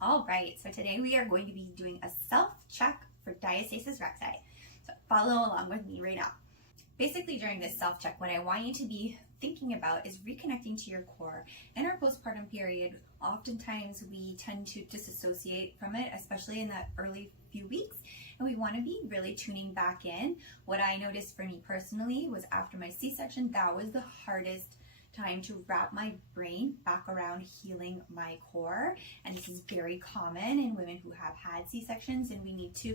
All right, so today we are going to be doing a self-check for Diastasis Recti. So follow along with me right now. Basically, during this self-check, what I want you to be thinking about is reconnecting to your core. In our postpartum period, oftentimes we tend to disassociate from it, especially in that early few weeks, and we want to be really tuning back in. What I noticed for me personally was after my C-section, that was the hardest time to wrap my brain back around healing my core. And this is very common in women who have had C-sections, and we need to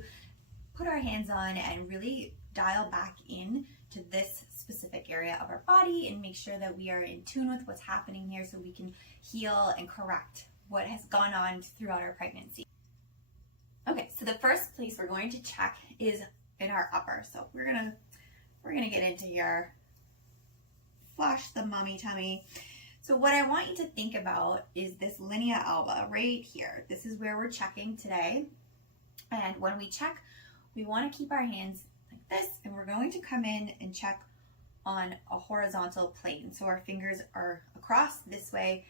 put our hands on and really dial back in to this specific area of our body and make sure that we are in tune with what's happening here so we can heal and correct what has gone on throughout our pregnancy. Okay, so the first place we're going to check is in our upper. So we're gonna get into here. Flash the mommy tummy. So what I want you to think about is this linea alba right here. This is where we're checking today. And when we check, we want to keep our hands like this, and we're going to come in and check on a horizontal plane. So our fingers are across this way.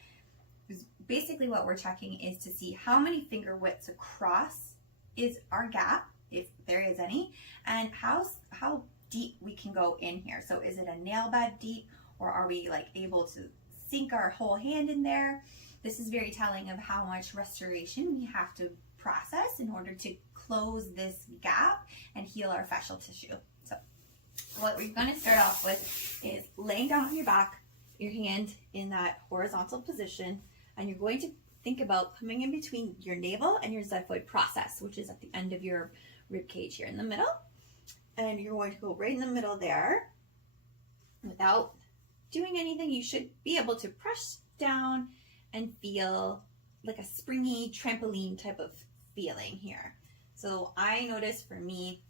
Basically what we're checking is to see how many finger widths across is our gap, if there is any, and how deep we can go in here. So is it a nail bed deep, or are we like able to sink our whole hand in there? This is very telling of how much restoration we have to process in order to close this gap and heal our fascial tissue. So what we're going to start off with is laying down on your back, your hand in that horizontal position, and you're going to think about coming in between your navel and your xiphoid process, which is at the end of your rib cage here in the middle. And you're going to go right in the middle there. Without doing anything, you should be able to press down and feel like a springy trampoline type of feeling here. So I notice for me,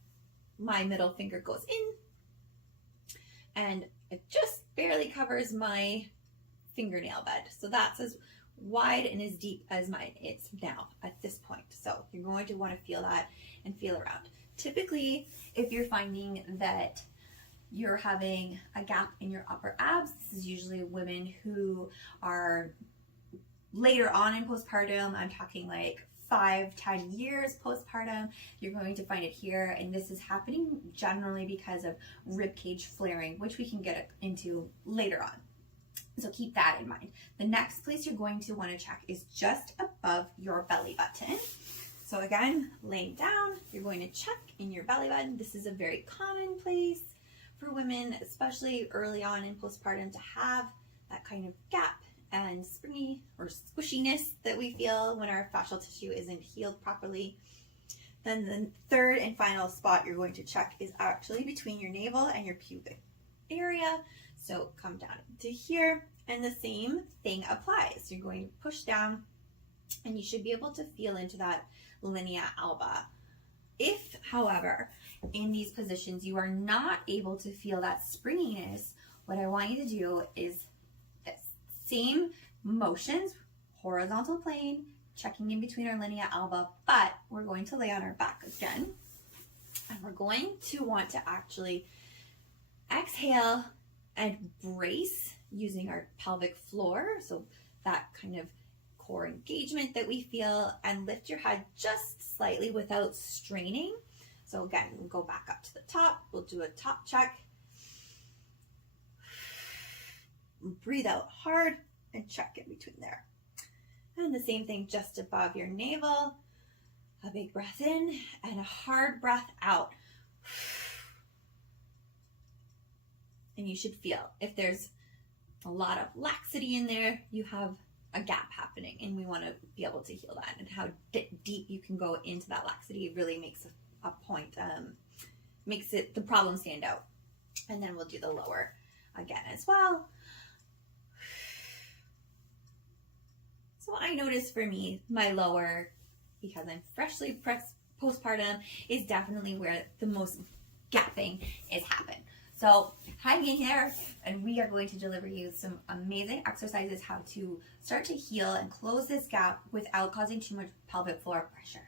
my middle finger goes in and it just barely covers my fingernail bed. So that's as wide and as deep as mine is now at this point. So you're going to want to feel that and feel around. Typically, if you're finding that you're having a gap in your upper abs, this is usually women who are later on in postpartum. I'm talking like 5-10 years postpartum. You're going to find it here, and this is happening generally because of rib cage flaring, which we can get into later on. So keep that in mind. The next place you're going to want to check is just above your belly button. So again, laying down, you're going to check in your belly button. This is a very common place for women, especially early on in postpartum, to have that kind of gap and springy or squishiness that we feel when our fascial tissue isn't healed properly. Then the third and final spot you're going to check is actually between your navel and your pubic area. So come down to here, and the same thing applies. You're going to push down, and you should be able to feel into that linea alba. If, however, in these positions you are not able to feel that springiness, what I want you to do is this same motions, horizontal plane, checking in between our linea alba, but we're going to lay on our back again, and we're going to want to actually exhale and brace using our pelvic floor, so that kind of core engagement that we feel, and lift your head just slightly without straining. So again, we'll go back up to the top. We'll do a top check. Breathe out hard and check in between there. And the same thing just above your navel. A big breath in and a hard breath out. And you should feel if there's a lot of laxity in there, you have a gap happening, and we want to be able to heal that. And how deep you can go into that laxity really makes a point, makes it the problem stand out. And then we'll do the lower again as well. So I notice for me, my lower, because I'm freshly postpartum, is definitely where the most gapping is happening. So hang in here, and we are going to deliver you some amazing exercises how to start to heal and close this gap without causing too much pelvic floor pressure.